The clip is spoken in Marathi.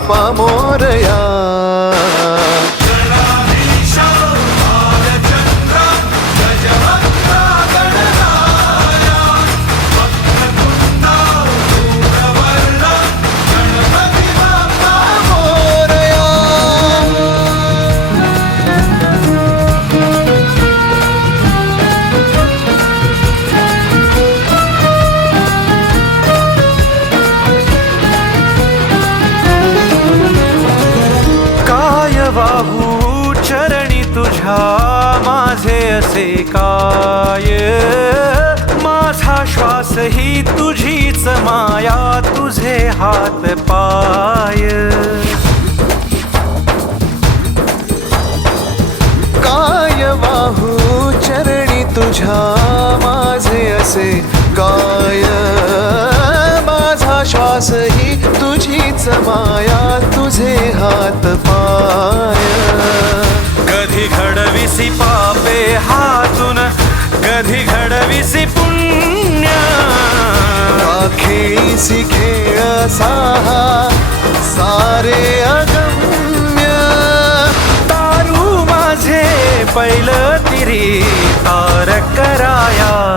बाप्पा मोरया. वाहू चरणी तुझ्या माझे असे काय. माझा श्वास ही तुझीच माया, तुझे हात पाय. काय वाहू चरणी तुझ्या माझे असे काय. माझा श्वास ही तुझीच माया, तुझे हात पाय. कधी घडविसी पापे हातून, कधी घडविसी पुण्य. खेळीसी खेळ साहा सारे अगम्य. तारू माझे पैल तिरी तार कराया.